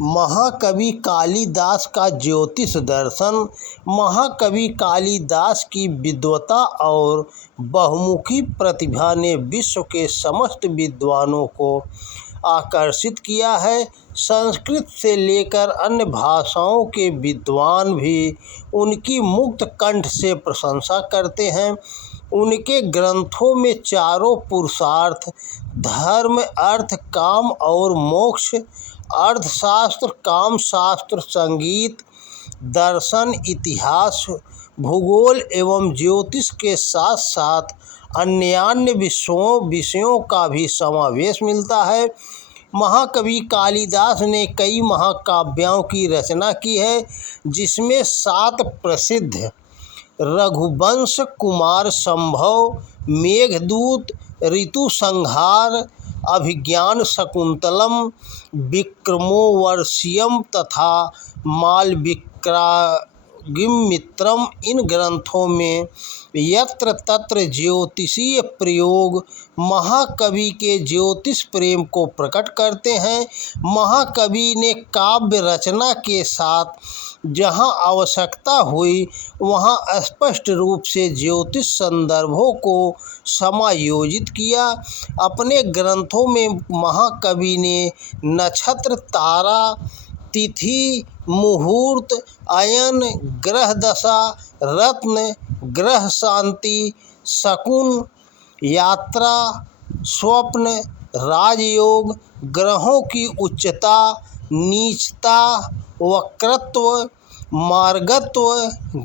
महाकवि कालिदास का ज्योतिष दर्शन। महाकवि कालिदास की विद्वता और बहुमुखी प्रतिभा ने विश्व के समस्त विद्वानों को आकर्षित किया है। संस्कृत से लेकर अन्य भाषाओं के विद्वान भी उनकी मुक्त कंठ से प्रशंसा करते हैं। उनके ग्रंथों में चारों पुरुषार्थ, धर्म, अर्थ, काम और मोक्ष, अर्थशास्त्र, कामशास्त्र, संगीत, दर्शन, इतिहास, भूगोल एवं ज्योतिष के साथ साथ अन्य विषयों का भी समावेश मिलता है। महाकवि कालिदास ने कई महाकाव्यों की रचना की है, जिसमें 7 प्रसिद्ध रघुवंश, कुमार संभव, मेघदूत, ऋतुसंहार, अभिज्ञान शाकुंतलम, विक्रमोर्वशीयम तथा मालविकाग्निमित्रम। इन ग्रंथों में यत्र तत्र ज्योतिषीय प्रयोग महाकवि के ज्योतिष प्रेम को प्रकट करते हैं। महाकवि ने काव्य रचना के साथ जहाँ आवश्यकता हुई वहाँ स्पष्ट रूप से ज्योतिष संदर्भों को समायोजित किया। अपने ग्रंथों में महाकवि ने नक्षत्र, तारा, तिथि, मुहूर्त, अयन, ग्रह दशा, रत्न, ग्रह शांति, शकुन, यात्रा, स्वप्न, राजयोग, ग्रहों की उच्चता, नीचता, वक्रत्व, मार्गत्व,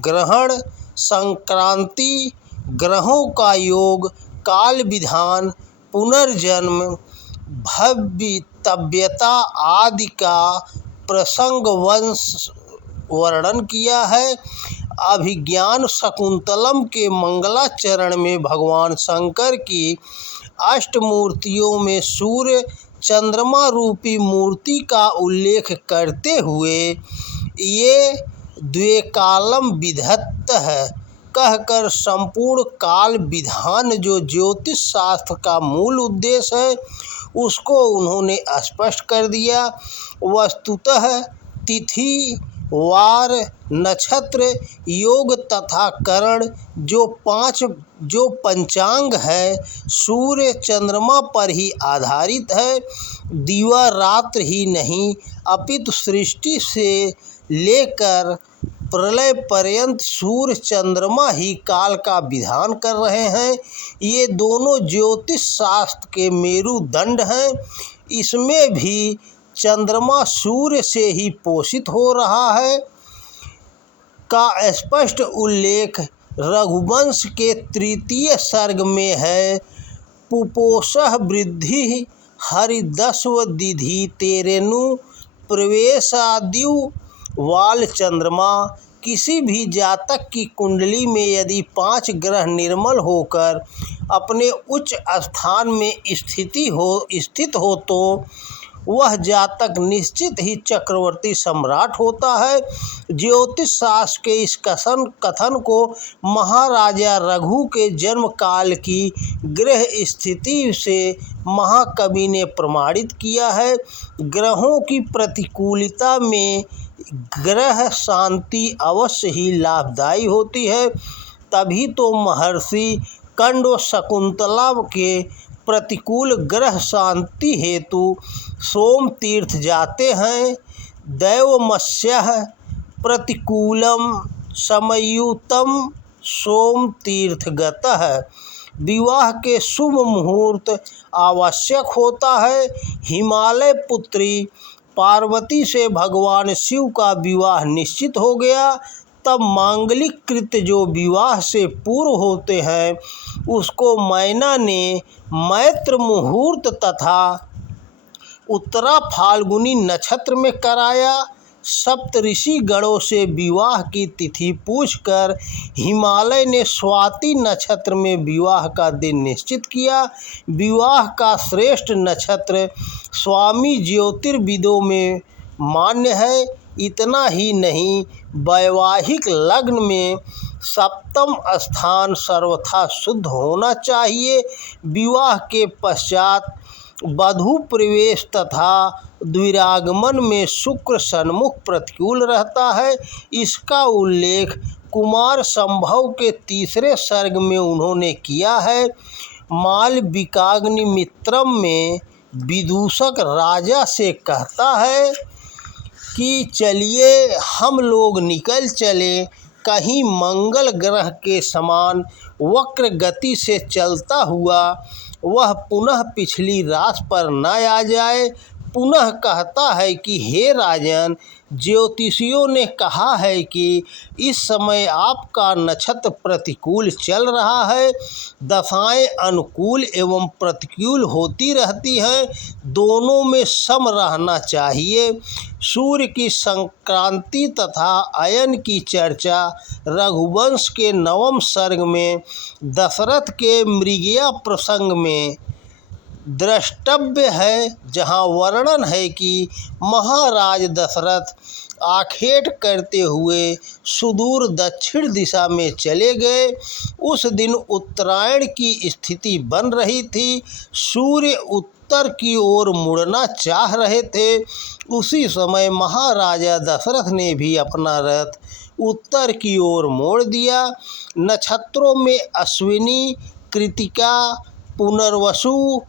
ग्रहण, संक्रांति, ग्रहों का योग, काल विधान, पुनर्जन्म, भवितव्यता आदि का प्रसंगवश वर्णन किया है। अभिज्ञान शाकुंतलम के मंगलाचरण में भगवान शंकर की अष्टमूर्तियों में सूर्य चंद्रमा रूपी मूर्ति का उल्लेख करते हुए ये द्वेकालम विधत्तः कहकर संपूर्ण काल विधान जो ज्योतिष शास्त्र का मूल उद्देश्य है उसको उन्होंने स्पष्ट कर दिया। वस्तुतः तिथि, वार, नक्षत्र, योग तथा करण जो पंचांग है सूर्य चंद्रमा पर ही आधारित है। दिवा रात्र ही नहीं अपितु सृष्टि से लेकर प्रलय पर्यंत सूर्य चंद्रमा ही काल का विधान कर रहे हैं। ये दोनों ज्योतिष शास्त्र के मेरुदंड हैं। इसमें भी चंद्रमा सूर्य से ही पोषित हो रहा है का स्पष्ट उल्लेख रघुवंश के 3 सर्ग में है। पुपोषः वृद्धि हरिदस्व दिधि तेरेनु प्रवेशाद्यु वाल चंद्रमा। किसी भी जातक की कुंडली में यदि 5 ग्रह निर्मल होकर अपने उच्च स्थान में स्थित हो तो वह जातक निश्चित ही चक्रवर्ती सम्राट होता है। ज्योतिष शास्त्र के इस कथन को महाराजा रघु के जन्म काल की ग्रह स्थिति से महाकवि ने प्रमाणित किया है। ग्रहों की प्रतिकूलता में ग्रह शांति अवश्य ही लाभदायी होती है। तभी तो महर्षि कंड व शकुंतला के प्रतिकूल ग्रह शांति हेतु सोम तीर्थ जाते हैं। दैवमस्यः प्रतिकूलम समयुतम सोम तीर्थ गतः। विवाह के शुभ मुहूर्त आवश्यक होता है। हिमालय पुत्री पार्वती से भगवान शिव का विवाह निश्चित हो गया। तब मांगलिक कृत्य जो विवाह से पूर्व होते हैं उसको मैना ने मैत्र मुहूर्त तथा उत्तरा फाल्गुनी नक्षत्र में कराया। सप्तऋषि गणों से विवाह की तिथि पूछकर हिमालय ने स्वाति नक्षत्र में विवाह का दिन निश्चित किया। विवाह का श्रेष्ठ नक्षत्र स्वामी ज्योतिर्विदों में मान्य है। इतना ही नहीं, वैवाहिक लग्न में सप्तम स्थान सर्वथा शुद्ध होना चाहिए। विवाह के पश्चात वधू प्रवेश तथा द्विरागमन में शुक्र सन्मुख प्रतिकूल रहता है। इसका उल्लेख कुमार संभव के 3 सर्ग में उन्होंने किया है। मालविकाग्निमित्रम में विदूषक राजा से कहता है कि चलिए हम लोग निकल चले, कहीं मंगल ग्रह के समान वक्र गति से चलता हुआ वह पुनः पिछली राह पर न आ जाए। पुनः कहता है कि हे राजन, ज्योतिषियों ने कहा है कि इस समय आपका नक्षत्र प्रतिकूल चल रहा है। दशाएं अनुकूल एवं प्रतिकूल होती रहती हैं, दोनों में सम रहना चाहिए। सूर्य की संक्रांति तथा अयन की चर्चा रघुवंश के 9वें सर्ग में दशरथ के मृगया प्रसंग में द्रष्टव्य है, जहाँ वर्णन है कि महाराज दशरथ आखेट करते हुए सुदूर दक्षिण दिशा में चले गए। उस दिन उत्तरायण की स्थिति बन रही थी। सूर्य उत्तर की ओर मुड़ना चाह रहे थे। उसी समय महाराजा दशरथ ने भी अपना रथ उत्तर की ओर मोड़ दिया। नक्षत्रों में अश्विनी, कृतिका, पुनर्वसु,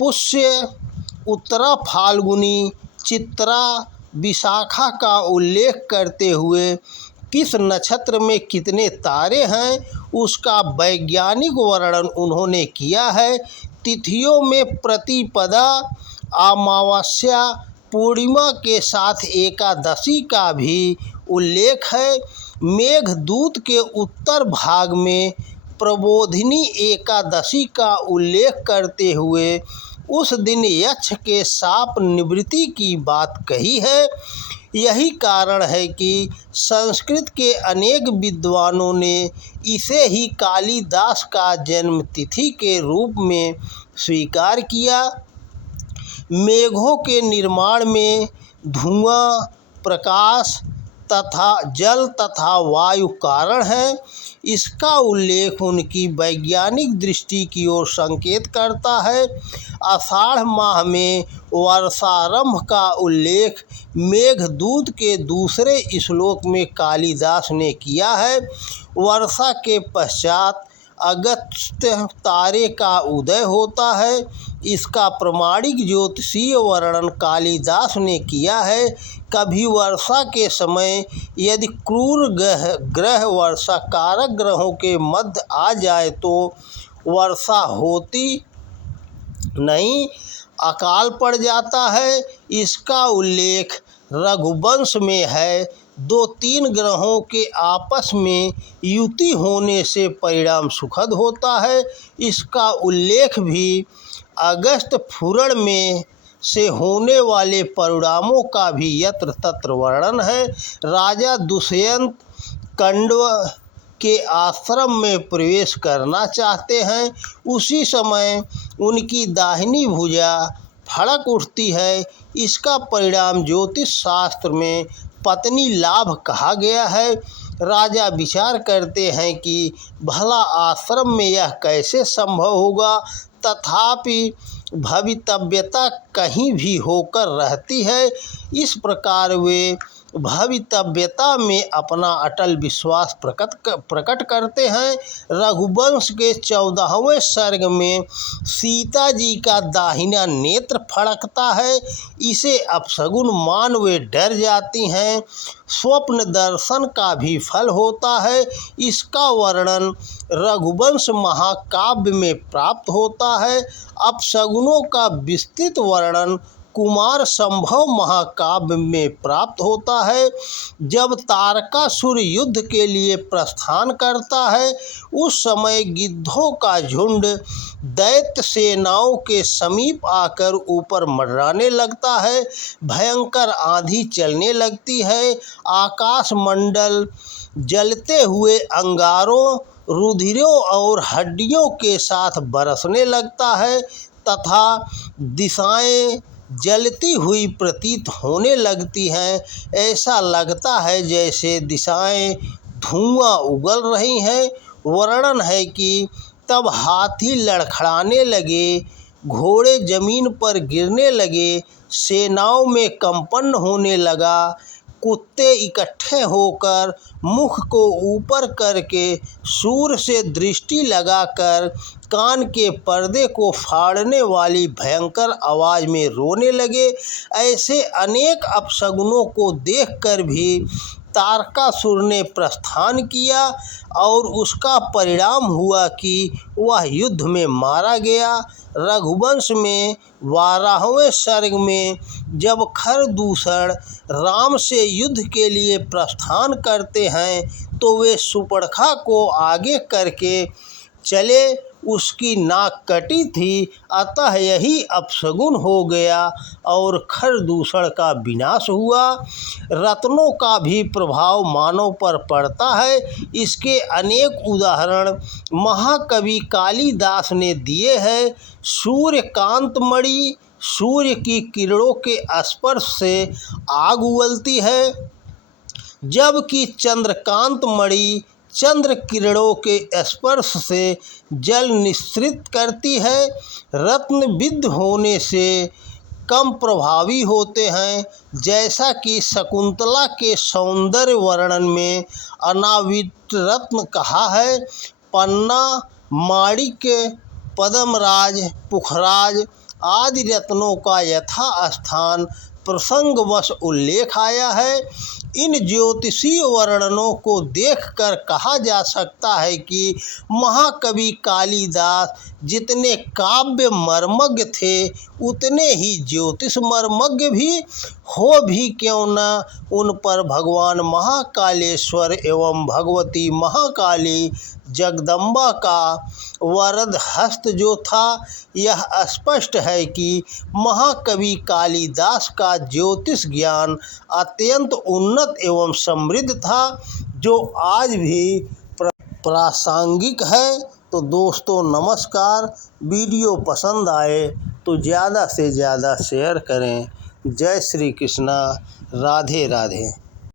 पुष्य, उत्तरा फाल्गुनी, चित्रा, विशाखा का उल्लेख करते हुए किस नक्षत्र में कितने तारे हैं उसका वैज्ञानिक वर्णन उन्होंने किया है। तिथियों में प्रतिपदा, अमावस्या, पूर्णिमा के साथ एकादशी का भी उल्लेख है। मेघदूत के उत्तर भाग में प्रबोधिनी एकादशी का उल्लेख करते हुए उस दिन यक्ष के शाप निवृत्ति की बात कही है। यही कारण है कि संस्कृत के अनेक विद्वानों ने इसे ही कालिदास का जन्मतिथि के रूप में स्वीकार किया। मेघों के निर्माण में धुआं, प्रकाश तथा जल तथा वायु कारण है। इसका उल्लेख उनकी वैज्ञानिक दृष्टि की ओर संकेत करता है। आषाढ़ माह में वर्षारंभ का उल्लेख मेघदूत के 2 श्लोक में कालिदास ने किया है। वर्षा के पश्चात अगस्त्य तारे का उदय होता है। इसका प्रमाणिक ज्योतिषीय वर्णन कालिदास ने किया है। कभी वर्षा के समय यदि क्रूर ग्रह वर्षा कारक ग्रहों के मध्य आ जाए तो वर्षा होती नहीं, अकाल पड़ जाता है। इसका उल्लेख रघुवंश में है। 2-3 ग्रहों के आपस में युति होने से परिणाम सुखद होता है। इसका उल्लेख भी अगस्त फूरण में से होने वाले परिणामों का भी यत्र तत्र वर्णन है। राजा दुष्यंत कंडव के आश्रम में प्रवेश करना चाहते हैं। उसी समय उनकी दाहिनी भुजा फड़क उठती है। इसका परिणाम ज्योतिष शास्त्र में पत्नी लाभ कहा गया है। राजा विचार करते हैं कि भला आश्रम में यह कैसे संभव होगा, तथापि भवितव्यता कहीं भी होकर रहती है। इस प्रकार वे भवितव्यता में अपना अटल विश्वास प्रकट करते हैं। रघुवंश के 14वें सर्ग में सीता जी का दाहिना नेत्र फड़कता है। इसे अपशगुन मान वे डर जाती हैं। स्वप्न दर्शन का भी फल होता है। इसका वर्णन रघुवंश महाकाव्य में प्राप्त होता है। अपशगुनों का विस्तृत वर्णन कुमार संभव महाकाव्य में प्राप्त होता है। जब तारकासुर युद्ध के लिए प्रस्थान करता है उस समय गिद्धों का झुंड दैत्य सेनाओं के समीप आकर ऊपर मंडराने लगता है। भयंकर आंधी चलने लगती है। आकाश मंडल जलते हुए अंगारों, रुधिरों और हड्डियों के साथ बरसने लगता है तथा दिशाएं जलती हुई प्रतीत होने लगती हैं। ऐसा लगता है जैसे दिशाएं धुआं उगल रही हैं। वर्णन है कि तब हाथी लड़खड़ाने लगे, घोड़े जमीन पर गिरने लगे, सेनाओं में कंपन होने लगा। कुत्ते इकट्ठे होकर मुख को ऊपर करके सूर से दृष्टि लगाकर कान के पर्दे को फाड़ने वाली भयंकर आवाज़ में रोने लगे। ऐसे अनेक अपशगुनों को देखकर भी तारकासुर ने प्रस्थान किया और उसका परिणाम हुआ कि वह युद्ध में मारा गया। रघुवंश में 12वें सर्ग में जब खरदूषण राम से युद्ध के लिए प्रस्थान करते हैं तो वे सुपर्णखा को आगे करके चले। उसकी नाक कटी थी, अतः यही अपशगुन हो गया और खरदूषण का विनाश हुआ। रत्नों का भी प्रभाव मानव पर पड़ता है। इसके अनेक उदाहरण महाकवि कालिदास ने दिए हैं। सूर्यकांत मणि, सूर्य की किरणों के स्पर्श से आग उगलती है, जबकि चंद्रकांत मणि चंद्र किरणों के स्पर्श से जल निस्सृत करती है। रत्न विद्ध होने से कम प्रभावी होते हैं। जैसा कि शकुंतला के सौंदर्य वर्णन में अनावृत रत्न कहा है। पन्ना, माणिक्य, पद्मराज, पुखराज आदि रत्नों का यथास्थान प्रसंगवश उल्लेख आया है। इन ज्योतिषीय वर्णनों को देखकर कहा जा सकता है कि महाकवि कालिदास जितने काव्य मर्मज्ञ थे उतने ही ज्योतिष मर्मज्ञ भी हो भी क्यों न, उन पर भगवान महाकालेश्वर एवं भगवती महाकाली जगदम्बा का वरद हस्त जो था, यह स्पष्ट है कि महाकवि कालिदास का ज्योतिष ज्ञान अत्यंत उन्नत एवं समृद्ध था, जो आज भी प्रासंगिक है। तो दोस्तों नमस्कार, वीडियो पसंद आए तो ज़्यादा से ज़्यादा शेयर करें। जय श्री कृष्णा, राधे राधे।